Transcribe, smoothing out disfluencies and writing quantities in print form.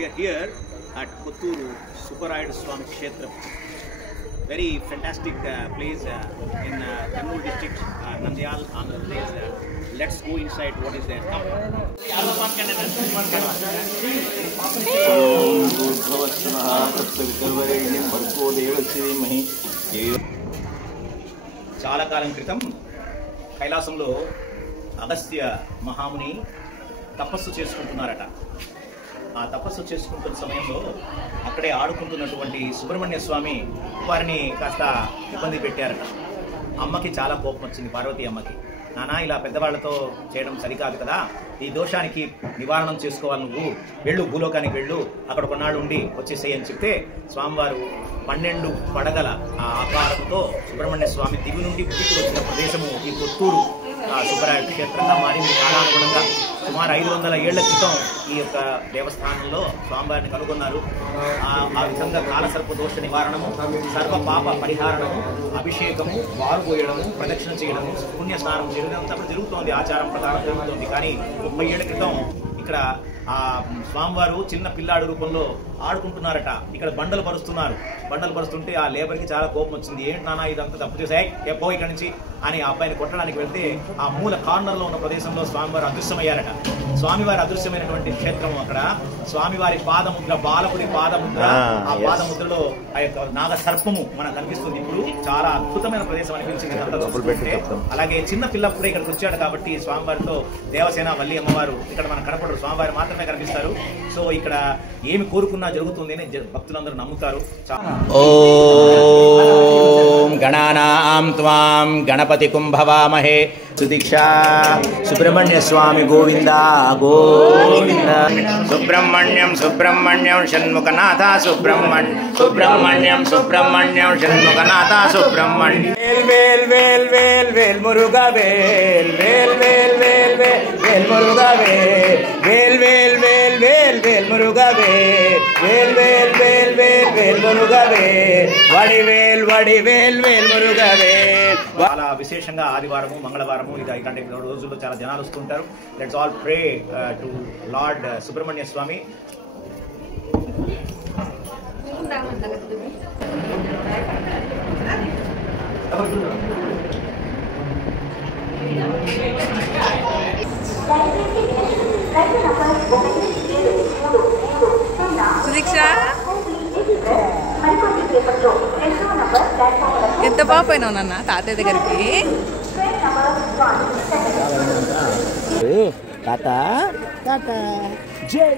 we are here at Kotturu Subbarayu Swami Kshetram. Very fantastic place in Kannur district, Nandyal, Andhra Pradesh. Let's go inside. What is there? చాలా కాలం క్రితం కైలాసంలో అగస్త్య మహాముని తపస్సు చేసుకుంటున్నారట. ఆ తపస్సు చేసుకుంటున్న సమయంలో అక్కడే ఆడుకుంటున్నటువంటి సుబ్రహ్మణ్య స్వామి వారిని కాస్త ఇబ్బంది పెట్టారట. అమ్మకి చాలా కోపం వచ్చింది, పార్వతీ అమ్మకి. నానా, ఇలా పెద్దవాళ్లతో చేయడం సరికాదు కదా, ఈ దోషానికి నివారణం చేసుకోవాలి, నువ్వు వెళ్ళు, భూలోకానికి వెళ్ళు, అక్కడ కొన్నాళ్ళు ఉండి వచ్చేసేయి అని చెప్తే స్వామివారు 12 పడగల ఆ ఆకారంతో సుబ్రహ్మణ్య స్వామి దివి నుండి భూమికి వచ్చిన ప్రదేశము ఈ కొత్తూరు సుబ్బరాయ క్షేత్రంగా మారింది. కాలానుగుణంగా సుమారు 500 ఏళ్ల క్రితం ఈ యొక్క దేవస్థానంలో స్వామివారిని కనుగొన్నారు. ఆ విధంగా కాలసర్ప దోష నివారణము, సర్వ పాప పరిహారణము, అభిషేకము, వారు పోయడము, ప్రదక్షిణ చేయడము, పుణ్య స్నానం చేయడం అంతా జరుగుతోంది, ఆచారం ప్రకారం జరుగుతోంది. కానీ 30 ఏళ్ల క్రితం ఇక్కడ ఆ స్వామివారు చిన్న పిల్లాడు రూపంలో ఆడుకుంటున్నారట. ఇక్కడ బండలు పరుస్తున్నారు. బండలు పరుస్తుంటే ఆ లేబర్కి చాలా కోపం వచ్చింది. ఏంటి నాన్న ఇదంతా తప్పు చేసాయి, ఎప్పో ఇక్కడి నుంచి అని ఆ అబ్బాయిని కొట్టడానికి వెళ్తే ఆ మూల కార్నర్లో ఉన్న ప్రదేశంలో స్వామివారు అదృశ్యమయ్యారట. స్వామివారి అదృశ్యమైనటువంటి క్షేత్రం అక్కడ స్వామివారి పాదముద్ర, బాలకుడి పాదముద్ర, ఆ పాదముద్రలో ఆ యొక్క నాగ సర్పము మనకు కనిపిస్తుంది. ఇప్పుడు చాలా అద్భుతమైన ప్రదేశం అనిపించింది. అలాగే చిన్న పిల్లప్పుడే ఇక్కడికి వచ్చాడు కాబట్టి స్వామివారితో దేవసేన వల్లి అమ్మవారు ఇక్కడ మనకు కనపడరు, స్వామివారి మాత్రమే కనిపిస్తారు. సో ఇక్కడ ఏమి కోరుకున్నా జరుగుతుంది అని భక్తులందరూ నమ్ముతారు. ఓం గణానాం త్వాం గణపతి కుంభవామహే. సుదీక్షా సుబ్రహ్మణ్య స్వామి గోవింద గోవింద. సుబ్రహ్మణ్యం సుబ్రహ్మణ్యం షణ్ముఖనాథ సుబ్రహ్మణ్యం సుబ్రహ్మణ్యం షణ్ముఖనాథ సుబ్రహ్మణ్యం. వేల్ వేల్ వేల్ వేల్ మురుగ వేల్ వేల్ వేల్ వేల్ వేల్ మురుగ వేల్ వేల్ వేల్ వేల్ వేల్ మురుగ వేల్ వేల్ వేల్ వేల్ వేల్ మురుగ వడివేల్ వడివేల్ వేల్ మురుగ వేల్. చాలా విశేషంగా ఆదివారము, మంగళవారము ఇలాంటి రోజుల్లో చాలా జనాలు వస్తుంటారు. Let's all pray to Lord Subrahmanya Swami. Sudeeksha ఎంత బాగా పోయినావు నాన్న తాతయ్య దగ్గరికి. తాత తాత జై.